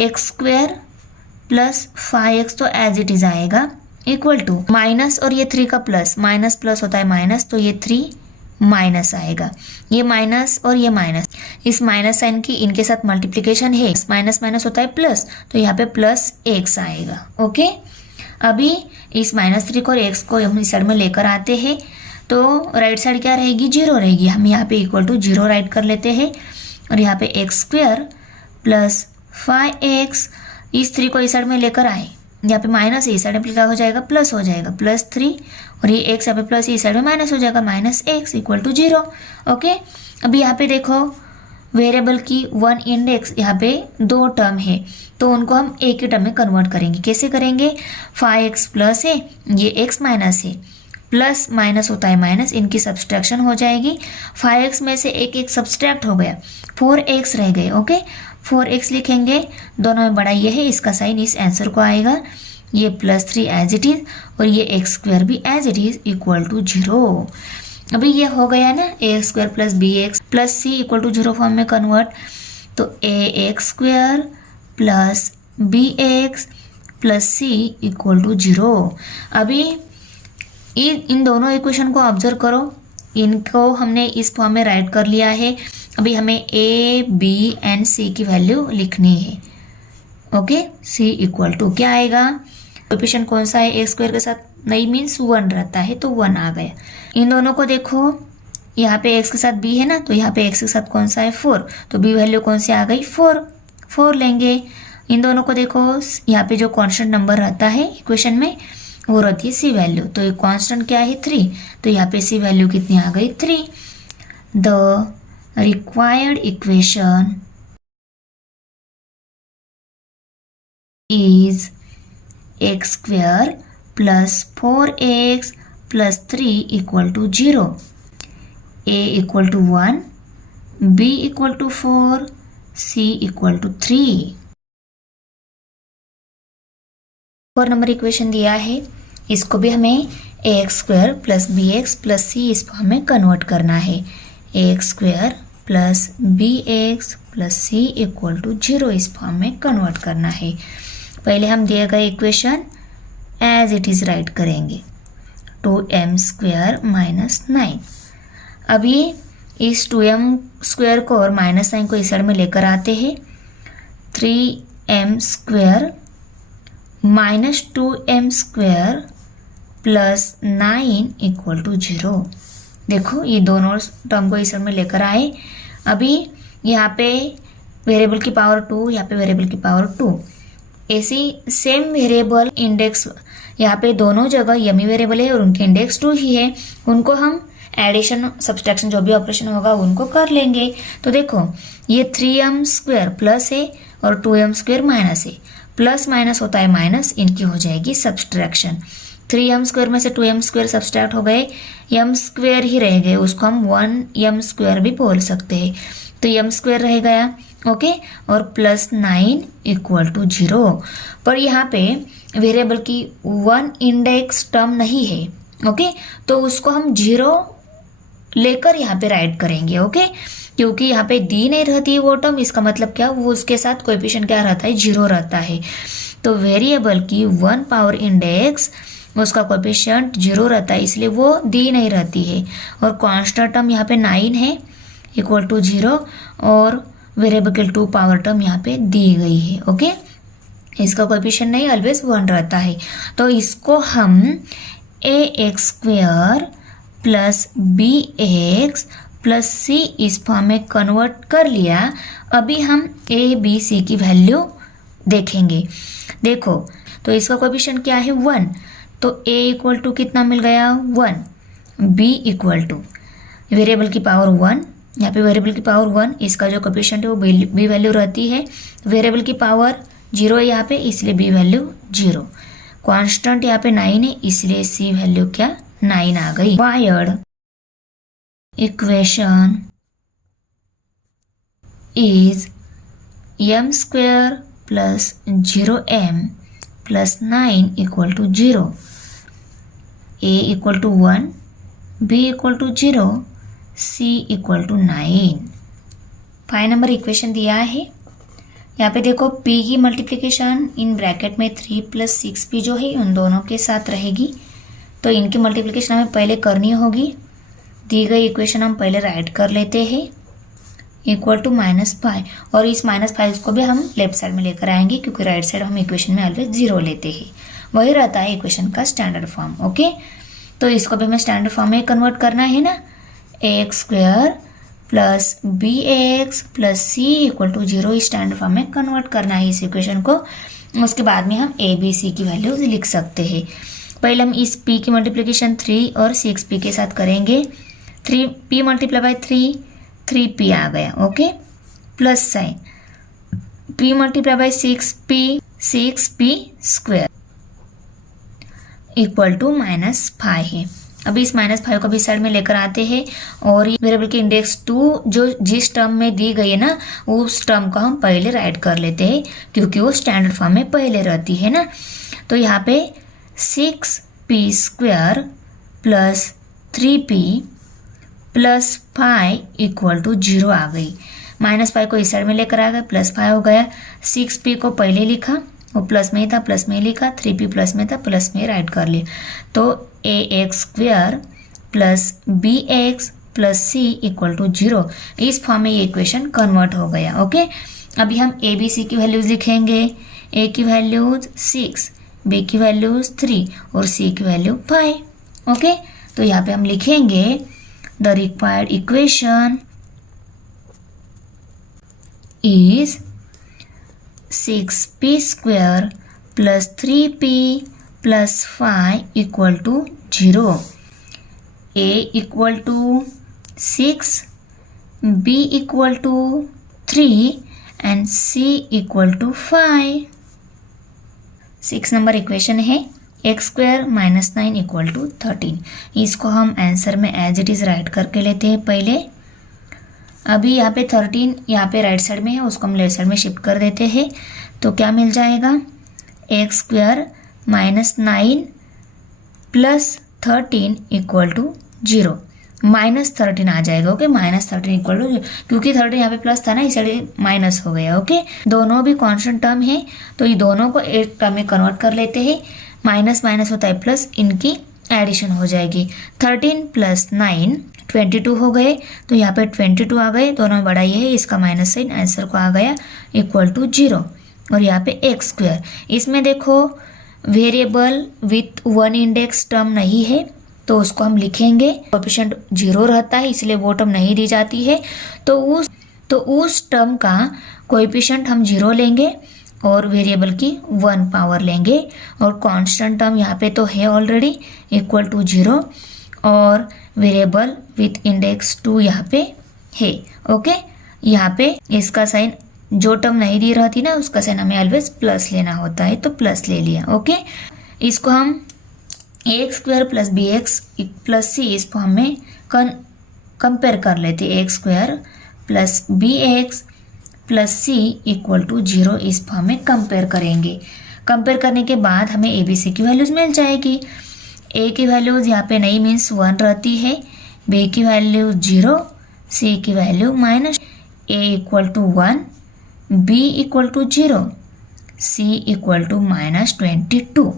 x² प्लस 5x तो एज इट इज आएगा, इक्वल टू माइनस, और ये 3 का प्लस, माइनस प्लस होता है माइनस, तो ये 3 माइनस आएगा, ये माइनस और ये माइनस, इस माइनस साइन की इनके साथ मल्टीप्लिकेशन है, माइनस माइनस होता है प्लस, तो यहाँ पे प्लस x आएगा। ओके, अभी इस -3 को और x को हम इस साइड में लेकर आते हैं, तो राइट साइड क्या रहेगी, 0 रहेगी, हम यहाँ पे इक्वल टू 0 राइट कर लेते हैं, और यहाँ पे x² प्लस 5x, इस 3 को इस साइड में लेकर आए, यहाँ पे माइनस इस साइड में क्या हो जाएगा, प्लस हो जाएगा, +3, और ये x यहाँ पे प्लस इस साइड में माइनस हो जाएगा, -x इक्वल टू 0। ओके, अभी यहाँ पे देखो वेरिएबल की 1 इंडेक्स, यहाँ पे 2 टर्म है, तो उनको हम एक ही टर्म में कन्वर्ट करेंगे। कैसे करेंगे, 5x प्लस है, ये x माइनस है, प्लस माइनस होता है माइनस, इनकी सब्सट्रैक्शन हो जाएगी, 5x में से एक सब्सट्रैक्ट हो गया, 4x रह गए। ओके, 4x लिखेंगे, दोनों में बड़ा ये है, इसका साइन इस आंसर को आएगा, ये +3 एज इट इज, और ये x² भी as it is equal to 0। अभी ये हो गया ना, ax² plus bx plus c equal to 0 form में कन्वर्ट, तो ax² plus bx plus c equal to 0। अभी इन दोनों इक्वेशन को ऑब्जर्व करो, इनको हमने इस फॉर्म में राइट कर लिया है। अभी हमें a, b एंड c की वैल्यू लिखनी है। ओके, c इक्वल टू क्या आएगा, कोएफिशिएंट कौन सा है, x² के साथ नहीं, मीन्स 1 रहता है, तो 1 आ गया। इन दोनों को देखो, यहाँ पे x के साथ b है ना, तो यहाँ पे x के साथ कौन सा है, 4, तो b वैल्यू कौन सी आ गई, 4 लेंगे। इन दोनों को देखो, यहाँ पे जो कांस्टेंट नंबर रहता है इक्वेशन में वो रहती है c वैल्यू, तो ये कांस्टेंट क्या है, 3, तो यहाँ पे c वैल्यू कितनी आ गई, 3। The required equation is x² plus 4x plus 3 equal to 0, a equal to 1, b equal to 4, c equal to 3। 4 number equation दिया है, इसको भी हमें ax² plus bx plus c इस फॉर्म में कन्वर्ट करना है। ax² plus b x plus C equal to 0 इस फॉर्म में कन्वर्ट करना है। पहले हम दिए गए equation as it is write करेंगे, 2m² माइनस 9। अभी इस 2m² को और माइनस 9 को इस साइड में लेकर आते हैं, 3m² minus 2m² plus 9 equal to 0। देखो ये दोनों टर्म को इस साइड में लेकर आए। अभी यहाँ पे वेरिएबल की पावर 2, यहाँ पे वेरिएबल की पावर 2, ऐसी सेम वेरिएबल इंडेक्स यहाँ पे दोनों जगह यमी वेरिएबल है और उनके इंडेक्स 2 ही है, उनको हम एडिशन सब्सट्रैक्शन जो भी ऑपरेशन होगा उनको कर लेंगे। तो देखो ये 3m² प्लस है और 2m² माइनस है, प्लस माइनस होता है माइनस, इनकी हो जाएगी सब्सट्रैक्शन। 3m² में से 2m² सब्सट्रैक्ट हो गए, m² ही रह गए, उसको हम 1m² भी बोल सकते हैं। तो m² रह गया, ओके, और प्लस 9 इक्वल टू 0। पर यहाँ पे वेरिएबल की 1 इंडेक्स टर्म नहीं है, ओके, तो उसको हम 0 लेकर यहाँ पे राइट करेंगे, ओके, क्योंकि यहाँ पे दी नहीं रहती है वो टर्म, इसका मतलब क्या, वो उसके साथ कोएफिशिएंट क्या रहता है, 0 रहता है। तो वेरिएबल की 1 पावर इंडेक्स उसका कोएफिशिएंट 0 रहता है, इसलिए वो दी नहीं रहती है। और कांस्टेंट टर्म यहाँ पे 9 है इक्वल टू 0, और वेरिएबल की 2 पावर टर्म यहाँ पे दी गई है, ओके। इसका कोएफिशिएंट नहीं, ऑलवेज 1 रहता है। तो इसको हम ax² plus bx plus c इस फॉर्म में कन्वर्ट कर लिया। अभी हम a b c की वैल्यू देखेंगे। देखो तो इसका कोएफिशिएंट क्या है, 1, तो a इक्वल टू कितना मिल गया, 1, b इक्वल टू वेरिएबल की पावर 1, यहाँ पे वेरिएबल की पावर 1, इसका जो कोएफिशिएंट है वो b वैल्यू रहती है, वेरिएबल की पावर 0 है यहाँ पे, इसलिए b वैल्यू 0, कांस्टेंट यहाँ पे 9 है, इसलिए c वैल्यू क्या, 9 आ गई। Required equation is m² plus 0m plus 9 equal to 0, a equal to 1, b equal to 0, c equal to 9। 5 number equation दिया है। यहाँ पे देखो p की मल्टीप्लिकेशन इन ब्रैकेट में 3 प्लस 6p जो है उन दोनों के साथ रहेगी, तो इनकी मल्टीप्लिकेशन हमें पहले करनी होगी। दी गई इक्वेशन हम पहले राइट कर लेते हैं, इक्वल टू -5, और इस -5 को भी हम लेफ्ट साइड में लेकर आएंगे, क्योंकि राइट साइड हम इक्वेशन में ऑलवेज 0 लेते हैं, वही रहता है इक्वेशन का स्टैंडर्ड फॉर्म, ओके। तो इसको भी हमें स्टैंडर्ड फॉर्म में कन्वर्ट करना है ना, ax² plus bx plus c equal to 0 इस स्टैंडर्ड फॉर्म में कन्वर्ट करना है इस इक्वेशन को। उसके बाद में हम a b c की वैल्यूज लिख सकते हैं। पहले हम इस p की मल्टीप्लिकेशन 3 और 6p के साथ करेंगे। 3p मल्टीप्लाई बाय 3p आ गया, okay, plus sign, p multiply by 6p² equal to -5 है। अभी इस -5 को भी साइड में लेकर आते हैं, और वेरिएबल की इंडेक्स 2 जो जिस टर्म में दी गई है ना, उस टर्म को हम पहले राइट कर लेते हैं, क्योंकि वो स्टैंडर्ड फॉर्म में पहले रहती है ना। तो यहाँ पे 6p² plus 3p plus 5 equal to 0 आ गई। -5 को इस साइड में लेकर आ गए, +5 हो गया। 6p को पहले लिखा, वो प्लस में ही था, प्लस में ही लिखा, 3p प्लस में था, प्लस में राइट कर लिया। तो ax² plus bx plus c equal to 0 इस फॉर्म में ये इक्वेशन कन्वर्ट हो गया, ओके। अभी हम a b c की वैल्यूज लिखेंगे। a की वैल्यूज 6, b की वैल्यूज 3 और c की वैल्यू 5, ओके। तो यहाँ पे हम लिखेंगे the required equation is 6p² plus 3p plus 5 equal to 0, a equal to 6, b equal to 3 and c equal to 5। 6 number equation है x² माइनस 9 इक्वल टू 13। इसको हम आंसर में एज इट इज़ राइट करके लेते हैं पहले। अभी यहाँ पे 13 यहाँ पे राइट साइड में है, उसको हम लेफ्ट साइड में शिफ्ट कर देते हैं। तो क्या मिल जाएगा, x² minus 9 plus 13 equal to 0। -13 आ जाएगा। ओके, -13 इक्वल टू, क्योंकि 13 यहाँ पे प्लस था ना, इसलिए माइनस हो गया। ओके, दोनों भी कांस्टेंट टर्म है तो ये दोनों को एक टर्म में कन्वर्ट कर लेते हैं। माइनस माइनस होता है प्लस, इनकी एडिशन हो जाएगी। 13 + 9 22 हो गए, तो यहाँ पे 22 आ गए, दोनों में बड़ा ये है, इसका माइनस साइन आंसर को आ गया इक्वल टू 0। और यहाँ पे x², इसमें देखो वेरिएबल विथ 1 इंडेक्स टर्म नहीं है तो उसको हम लिखेंगे, कोएफिशिएंट 0 रहता है इसलिए वो टर्म नहीं दी जाती है, तो उस टर्म का कोएफिशिएंट हम 0 लेंगे और वेरिएबल की 1 पावर लेंगे, और कांस्टेंट टर्म यहाँ पे तो है ऑलरेडी इक्वल टू 0, और वेरिएबल विथ इंडेक्स 2 यहाँ पे है। ओके, यहाँ पे इसका साइन, जो टर्म नहीं दी रहती ना उसका साइन हमें ऑलवेज प्लस लेना होता है, तो प्लस ले लिया। ओके, इसको हम a² + bx + c इस फॉर्म में कंपेयर कर लेते, a² + bx + c = 0 इस फॉर्म में कंपेयर करेंगे। कंपेयर करने के बाद हमें a b c की वैल्यूज मिल जाएगी। a की वैल्यूज यहाँ पे नहीं मीन्स 1 रहती है, b की वैल्यू 0, c की value -, a = 1, b = 0, c = -22.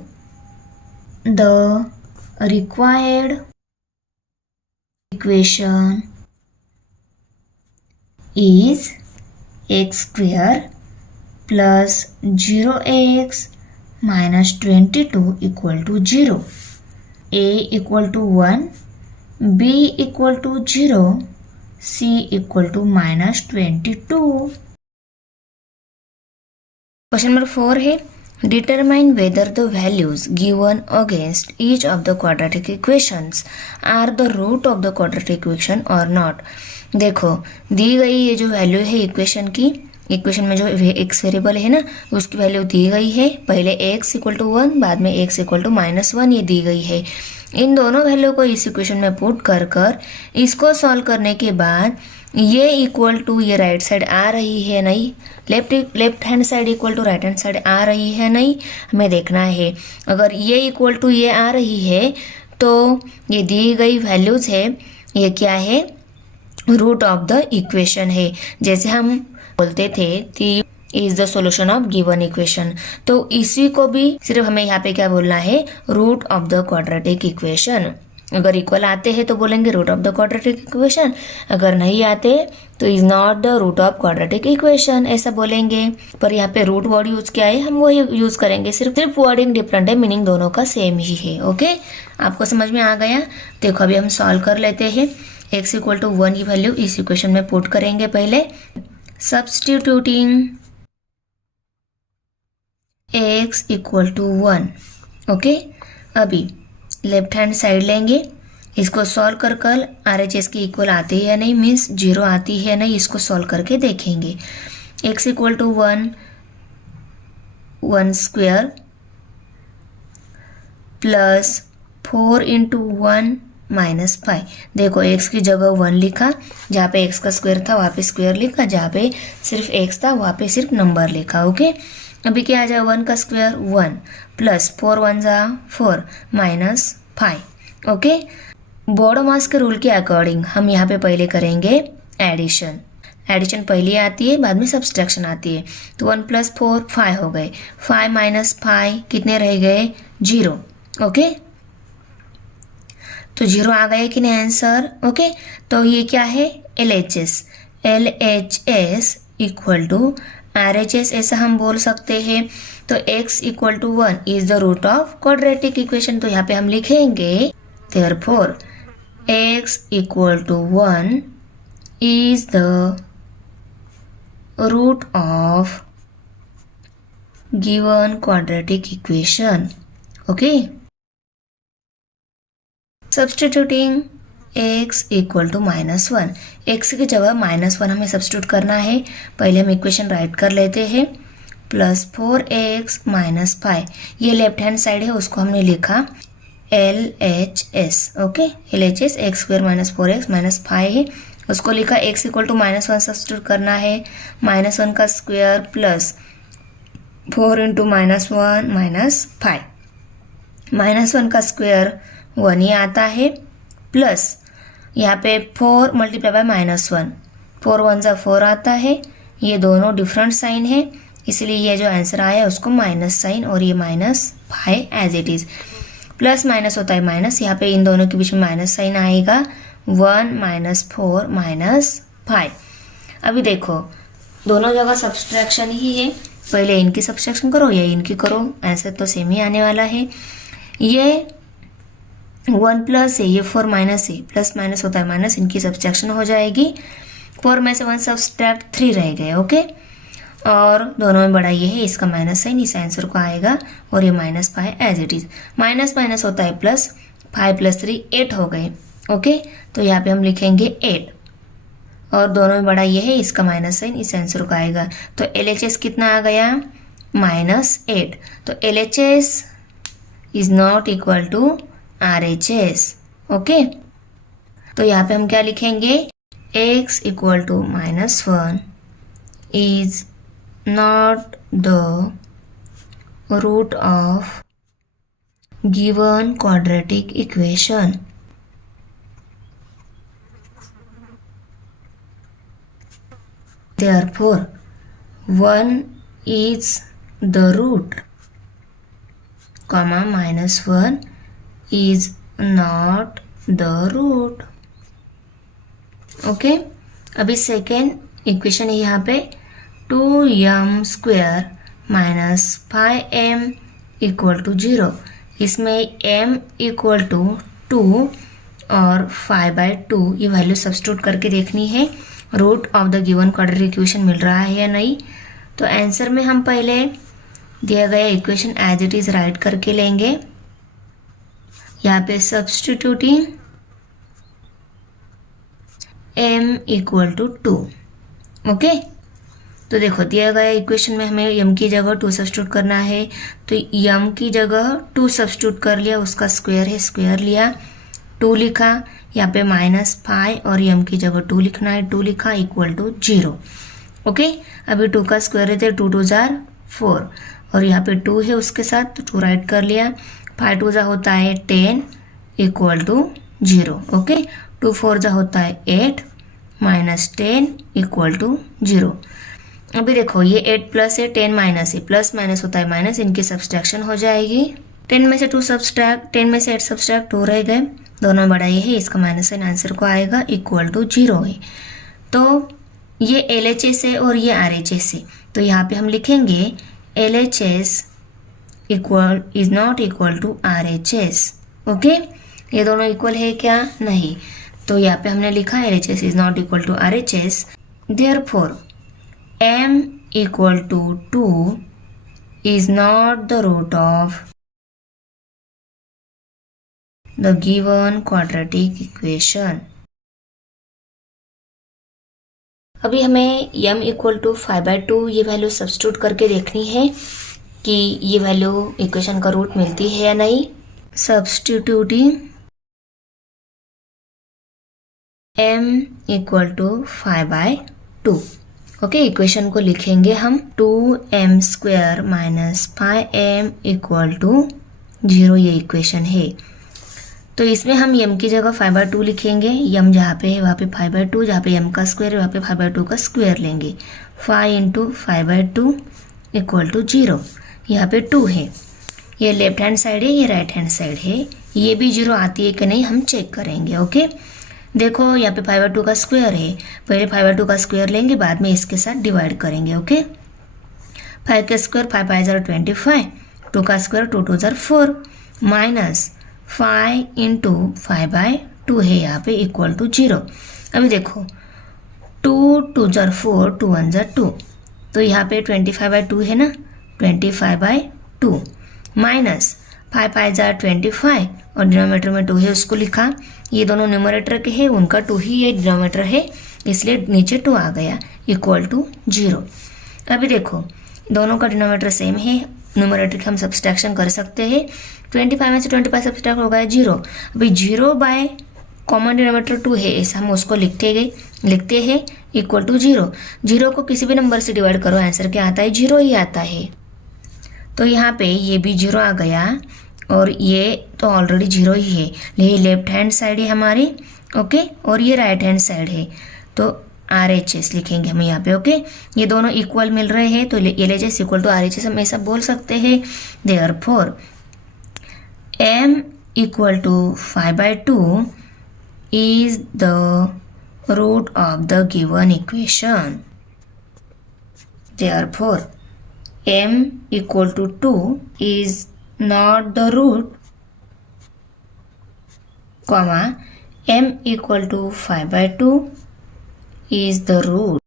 The required equation is x² + 0x - 22 = 0. a = 1, b = 0, c = -22. Question number 4 है, determine whether the values given against each of the quadratic equations are the root of the quadratic equation और not. देखो, दी गई ये जो value है equation की, equation में जो एक्स वेरिएबल है ना उसकी वैल्यू दी गई है, पहले x = 1, बाद में x = -1 ये दी गई है। इन दोनों वैल्यू को इस इक्वेशन में पुट कर इसको सॉल्व करने के बाद ये इक्वल टू ये राइट साइड आ रही है नहीं, left hand side equal to right hand side आ रही है नहीं, हमें देखना है। अगर ये इक्वल टू ये आ रही है तो ये दी गई वैल्यूज है, ये क्या है, रूट ऑफ द इक्वेशन है। जैसे हम बोलते थे कि is the solution of given equation, तो इसी को भी सिर्फ हमें यहाँ पे क्या बोलना है, root of the quadratic equation. अगर इक्वल आते हैं तो बोलेंगे root of the quadratic equation, अगर नहीं आते तो is not the root of quadratic equation ऐसा बोलेंगे। पर यहाँ पे रूट वर्ड यूज किया है, हम वही यूज करेंगे, सिर्फ वर्डिंग डिफरेंट है, मीनिंग दोनों का सेम ही है। ओके, आपको समझ में आ गया। देखो अभी हम सॉल्व कर लेते हैं। x = 1 की वैल्यू इस इक्वेशन में पुट करेंगे। पहले सब्स्टिट्यूटिंग x = 1। ओके, अभी लेफ्ट हैंड साइड लेंगे, इसको सॉल्व कर RHS की इक्वल आती है या नहीं, मीन्स 0 आती है या नहीं, इसको सॉल्व करके देखेंगे। x = 1, 1² + 4 × 1 - 5। देखो x की जगह 1 लिखा, जहाँ पे x का स्क्वायर था वहाँ पे स्क्वायर लिखा, जहाँ पे सिर्फ x था वहाँ पे सिर्फ नंबर लिखा। ओके, अभी क्या आ जाए, 1 का स्क्वायर 1 + 4 1 = 4 - 5। ओके, बॉडोमास के रूल के अकॉर्डिंग हम यहाँ पे पहले करेंगे एडिशन पहले आती है, बाद में सब्सट्रैक्शन आती है। तो 1 + 4 5 हो गए, 5 - 5 कितने रह गए, 0। ओके, तो 0 आ गए कि नहीं आंसर। ओके, तो ये क्या है, LHS = RHS ऐसा हम बोल सकते हैं। तो x = 1 is the root of quadratic equation, तो यहाँ पे हम लिखेंगे therefore x = 1 is the root of given quadratic equation. Okay, substituting x = -1, x की जगह -1 हमें सब्स्टिट्यूट करना है। पहले हम इक्वेशन राइट कर लेते हैं, +4x - 5, ये लेफ्ट हैंड साइड है उसको हमने लिखा LHS। Okay, LHS x² - 4x - 5 है, उसको लिखा। x = -1 सब्स्टिट्यूट करना है, -1 का स्क्वायर प्लस 4 × -1 - 5, -1 का स्क्वायर 1 ही आता है, प्लस यहाँ पे 4 मल्टीप्लाई बाय -1, 4 1 जा 4 आता है, ये दोनों डिफरेंट साइन है, इसलिए ये जो आंसर आया उसको माइनस साइन और ये -5 as it is. Plus minus होता है माइनस, यहाँ पे इन दोनों के बीच में माइनस साइन आएगा, 1 -4 -5। अभी देखो दोनों जगह सब्सट्रैक्शन ही है, पहले इनकी सब्सट्रैक्शन करो या इनकी करो, आंसर तो सेम ही आने वाला है। ये 1 प्लस है, ये 4 माइनस है, प्लस माइनस होता है माइनस, इनकी सब्सट्रैक्शन हो जाएगी, 4 में से 1 सब्सट्रैक्ट 3 रह गए, ओके। और दोनों में बड़ा ये है, इसका माइनस साइन इस आंसर को आएगा और ये -5 as it is. Minus minus होता है प्लस, 5 + 3 8 हो गए, ओके। तो यहाँ पे हम लिखेंगे 8 और दोनों में बड़ा ये है, इसका माइनस साइन इस आंसर को आएगा। तो LHS कितना आ गया -8। तो LHS is not equal to RHS, okay. तो यहाँ पे हम क्या लिखेंगे, x equal to -1 is not the root of given quadratic equation. Therefore, 1 is the root, comma -1 is not the root. Okay? अभी सेकेंड इक्वेशन है यहाँ पे 2m² - 5m = 0। इसमें m = 2 और 5/2 ये वैल्यू सब्स्टिट्यूट करके देखनी है, root of the given quadratic equation मिल रहा है या नहीं। तो आंसर में हम पहले दिया गया equation as it is write करके लेंगे, यहाँ पे सब्स्टिट्यूटिंग m = 2, ओके। तो देखो दिया गया इक्वेशन में हमें m की जगह 2 सब्स्टिट्यूट करना है, तो m की जगह 2 सब्स्टिट्यूट कर लिया, उसका स्क्वायर है, स्क्वायर लिया, 2 लिखा, यहाँ पे -5 और m की जगह 2 लिखना है, 2 लिखा = 0, ओके। अभी 2 का स्क्वायर है, 2 2 जार 4 और यहाँ पे 2 है उसके साथ, तो 2 राइट कर लिया, 5 2 जा होता है 10 = 0, ओके। 2 4 जा होता है 8 -10 = 0। अभी देखो ये 8 प्लस है, 10 माइनस है, प्लस माइनस होता है माइनस, इनकी सब्सट्रैक्शन हो जाएगी। 10 में से 2 सब्सट्रैक्ट, 10 में से 8 सब्सट्रैक्ट 2 रह गए, दोनों बड़ा ये है, इसका माइनस साइन आंसर को आएगा = 0 है। तो ये LHS है और ये RHS है, तो यहाँ पे हम लिखेंगे LHS is not equal to RHS, okay. ये दोनों इक्वल है क्या, नहीं, तो यहाँ पे हमने लिखा LHS is not equal to RHS, therefore m = 2 is not the root of the given quadratic equation. अभी हमें m = 5/2 ये वैल्यू सब्स्टिट्यूट करके देखनी है कि ये वैल्यू इक्वेशन का रूट मिलती है या नहीं। Substituting m = 5/2, okay. इक्वेशन को लिखेंगे हम 2m² - 5m = 0, ये इक्वेशन है। तो इसमें हम m की जगह 5/2 लिखेंगे, m जहाँ पे है वहाँ पे 5/2, जहाँ पे m का स्क्वायर है वहाँ पे 5/2 का स्क्वायर लेंगे, 5 × 5/2 = 0। यहाँ पे 2 है, ये लेफ्ट हैंड साइड है, ये राइट हैंड साइड है, ये भी 0 आती है कि नहीं हम चेक करेंगे, ओके। देखो यहाँ पे 5/2 का स्क्वायर है, पहले 5/2 का स्क्वायर लेंगे, बाद में इसके साथ डिवाइड करेंगे, ओके। 5 का स्क्वायर 5 5 = 25, 2 का स्क्वायर 2 2 = 4 माइनस 5 × 5/2 है यहाँ पे = 0। अभी देखो 2 2 = 4, 2 1 = 2, तो यहाँ पे 25/2 है ना, 25/2 माइनस 5 5 = 25 और डिनोमिनेटर में 2 है उसको लिखा, ये दोनों न्यूमरेटर के हैं, उनका 2 ही ये डिनोमिनेटर है, इसलिए नीचे 2 आ गया = 0। अभी देखो दोनों का डिनोमिनेटर सेम है, न्यूमरेटर की हम सब्सट्रैक्शन कर सकते हैं, 25 में से 25 सब्सट्रैक्ट हो गया 0। अभी 0 बाय कॉमन डिनोमिनेटर 2 है, ऐसा हम उसको लिखते हैं = 0। 0 को किसी भी नंबर से डिवाइड करो, आंसर क्या आता है, 0 ही आता है। तो यहाँ पे ये भी 0 आ गया और ये तो ऑलरेडी 0 ही है, ये लेफ्ट हैंड साइड है हमारी ओके, और ये राइट हैंड साइड है तो RHS लिखेंगे हम यहाँ पे। ओके, ये दोनों इक्वल मिल रहे हैं तो LHS इक्वल टू RHS हम ऐसा बोल सकते हैं। Therefore m equal to 5/2 is the root of the given equation. Therefore, m equal to 2 is not the root, comma, m equal to 5/2 is the root.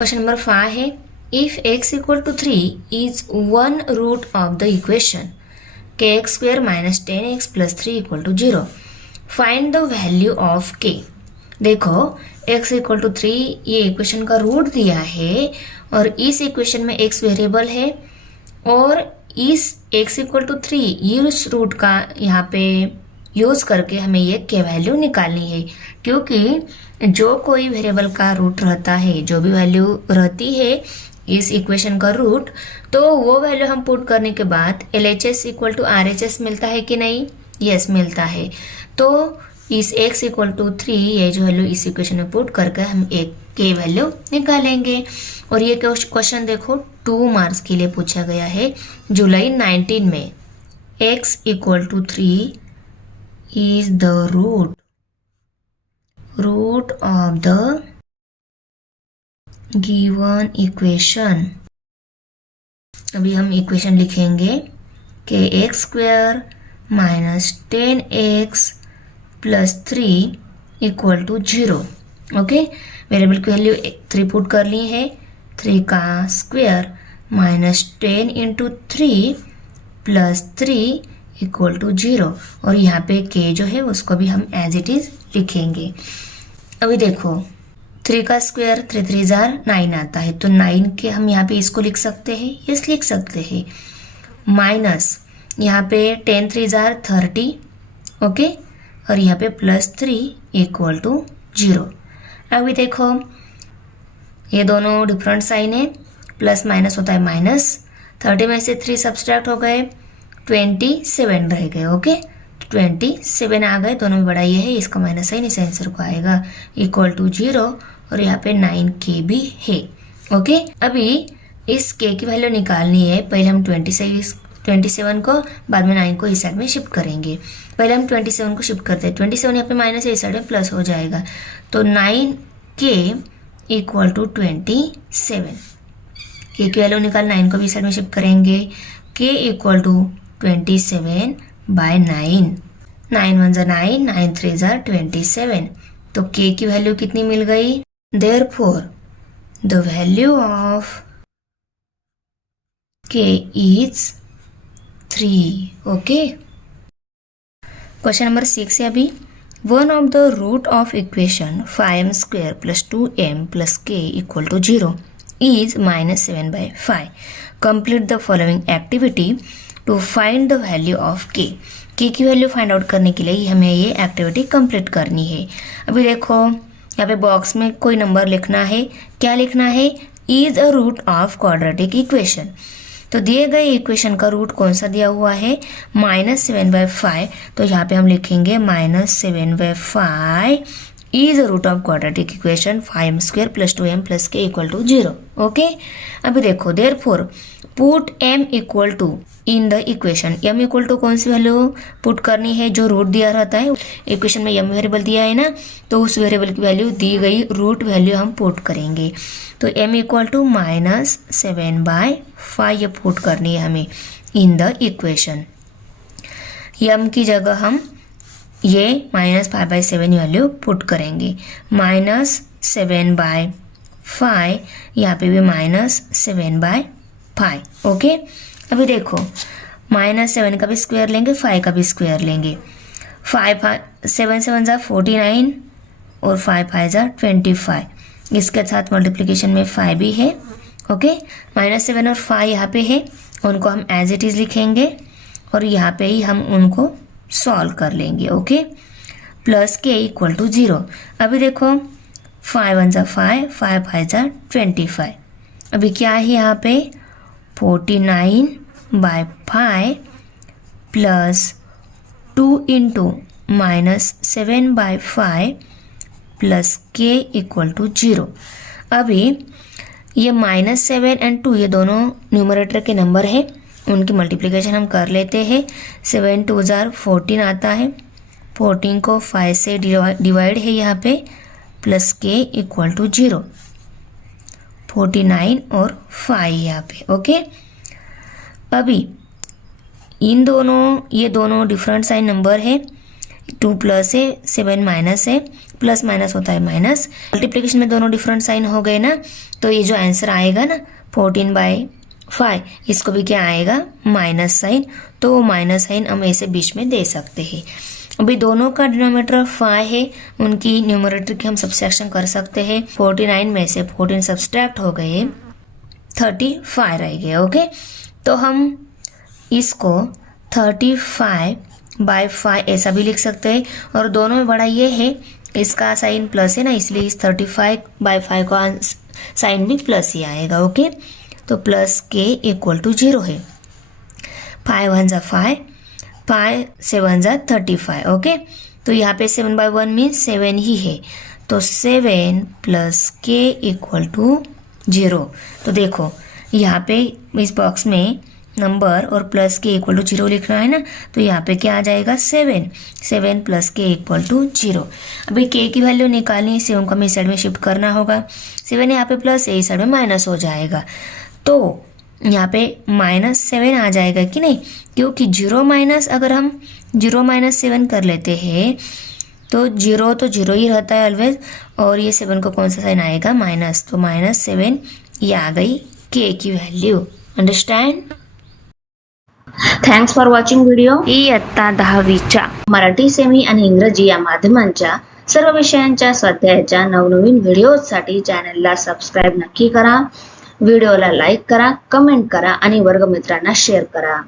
Question number 5 है, if x equal to 3 is one root of the equation kx square minus 10x plus 3 equal to 0, find the value of k. देखो x equal to 3 ये equation का root दिया है और इस equation में x variable है और इस x इक्वल टू 3 इस रूट का यहाँ पे यूज करके हमें ये k वैल्यू निकालनी है, क्योंकि जो कोई वेरिएबल का रूट रहता है, जो भी वैल्यू रहती है इस इक्वेशन का रूट, तो वो वैल्यू हम पुट करने के बाद LHS इक्वल टू RHS मिलता है कि नहीं? यस, मिलता है। तो इस x इक्वल टू 3 ये जो वैल्यू इस इक्वेशन में पुट करके हम एक k वैल्यू निकालेंगे। और ये क्वेश्चन देखो 2 मार्क्स के लिए पूछा गया है जुलाई 19 में। x equal to 3 is the root of the given equation. अभी हम इक्वेशन लिखेंगे कि x square minus 10x plus 3 equal to 0। Okay, variable की वैल्यू 3 पुट कर ली है, 3 का square minus 10 into 3 plus 3 equal to 0। और यहाँ पे k जो है उसको भी हम एज इट इज लिखेंगे। अभी देखो 3 का स्क्वायर 3 3 9 आता है, तो 9 के हम यहाँ पे इसको लिख सकते हैं, यस लिख सकते हैं। माइनस यहाँ पे 10 3 30, ओके, और यहाँ पे प्लस 3 इक्वल टू 0। अभी देखो ये दोनों डिफरेंट साइन है, प्लस माइनस होता है माइनस, 30 में से 3 सब्सट्रैक्ट हो गए, 27 रह गए। ओके, 27 आ गए, दोनों में बड़ा ये है, इसका माइनस साइन इस आंसर को आएगा इक्वल टू 0। और यहाँ पे 9k भी है। ओके, अभी इस k की वैल्यू निकालनी है। पहले हम 27 को, बाद में 9 को इस साइड में शिफ्ट करेंगे। पहले हम 27 को शिफ्ट करते हैं, 27 यहाँ पे माइनस है, इस साइड में प्लस हो जाएगा, तो 9k इक्वल टू 27। k की वैल्यू निकाल 9 को भी इस साइड में शिफ्ट करेंगे, k इक्वल टू 27 बाय 9, 9 1 9, 9 3 27। तो k की वैल्यू कितनी मिल गई? Therefore, the value of k is 3. Okay. Question number 6 है अभी। One of the root of equation 5m square plus 2m plus k equal to 0 is minus 7/5. Complete the following activity to find the value of k. k की value find out करने के लिए हमें ये activity complete करनी है। अभी देखो यहाँ पे बॉक्स में कोई नंबर लिखना है, क्या लिखना है? Is a root of quadratic equation. तो दिए गए इक्वेशन का रूट कौन सा दिया हुआ है? -7/5। तो यहाँ पे हम लिखेंगे -7/5 is a root of quadratic equation 5m square plus 2m plus k equal to 0। Okay, अभी देखो therefore put m equal to in the equation. m equal to कौन सी वैल्यू पुट करनी है? जो रूट दिया रहता है इक्वेशन में m वेरिएबल दिया है ना, तो उस वेरिएबल की वैल्यू दी गई रूट वैल्यू हम पुट करेंगे। तो m इक्वल टू -7/5 ये पुट करनी है हमें इन द इक्वेशन। m की जगह हम ये -5/7 वैल्यू पुट करेंगे, -7/5, यहाँ पे भी -7/5। ओके, अभी देखो -7 का भी स्क्वायर लेंगे, 5 का भी स्क्वायर लेंगे। 7 7 49 और 5 5 25। इसके साथ मल्टीप्लिकेशन में 5 भी है। ओके, -7 और 5 यहाँ पे है, उनको हम एज इट इज़ लिखेंगे और यहाँ पे ही हम उनको सॉल्व कर लेंगे। Okay, plus k equal to 0। अभी देखो 5 1 5, 5 5 25। अभी क्या है यहाँ पे? 49/5 प्लस 2 इंटू -7/5 प्लस के इक्वल टू 0। अभी ये -7 एंड 2 ये दोनों न्यूमरेटर के नंबर है, उनकी मल्टीप्लिकेशन हम कर लेते हैं। 7 2 जार 14 आता है, 14 को 5 से डिवाइड है यहाँ पे, प्लस के इक्वल टू 0, 49 और 5 यहाँ पे। ओके, अभी इन दोनों ये दोनों डिफरेंट साइन नंबर है, 2 प्लस है 7 माइनस है, प्लस माइनस होता है माइनस, मल्टीप्लिकेशन में दोनों डिफरेंट साइन हो गए ना, तो ये जो आंसर आएगा ना 14/5, इसको भी क्या आएगा माइनस साइन, तो वो माइनस साइन हम ऐसे बीच में दे सकते हैं। अभी दोनों का डिनोमिनेटर 5 है, उनकी न्यूमरेटर की हम सब्सट्रैक्शन कर सकते हैं। 49 में से 14 सब्सट्रैक्ट हो गए, 35 रह गए। ओके, तो हम इसको 35/5 ऐसा भी लिख सकते हैं, और दोनों में बड़ा ये है इसका साइन प्लस है ना, इसलिए इस 35/5 का साइन भी प्लस ही आएगा। ओके, तो प्लस के इक्वल टू 0 है। 5 1 ज़ा 5, 5 7 ज़ा 35। ओके, तो यहाँ पे 7/1 मीन्स 7 ही है, तो 7 प्लस के इक्वल टू 0। तो देखो यहाँ पे इस बॉक्स में नंबर और प्लस के इक्वल टू 0 लिखना है ना, तो यहाँ पे क्या आ जाएगा 7 प्लस के इक्वल टू 0। अभी के की वैल्यू निकालनी है, 7 को हमें इस साइड में शिफ्ट करना होगा, 7 यहाँ पे प्लस है, इस साइड में माइनस हो जाएगा, तो यहाँ पे -7 आ जाएगा कि नहीं, क्योंकि 0 माइनस अगर हम 0 - 7 कर लेते हैं तो 0 तो 0 ही रहता है ऑलवेज, और ये 7 को कौन सा साइन आएगा माइनस, तो -7 ये आ गई के की value. Understand? Thanks for watching video. इयत्ता 10वीच्या मराठी, सेमी आणि इंग्रजी या माध्यमांच्या सर्व विषयांच्या स्वाध्यायाच्या नवनवीन व्हिडिओसाठी चॅनलला सबस्क्राईब नक्की करा, व्हिडिओला लाईक करा, कमेंट करा आणि वर्गमित्रांना शेअर करा।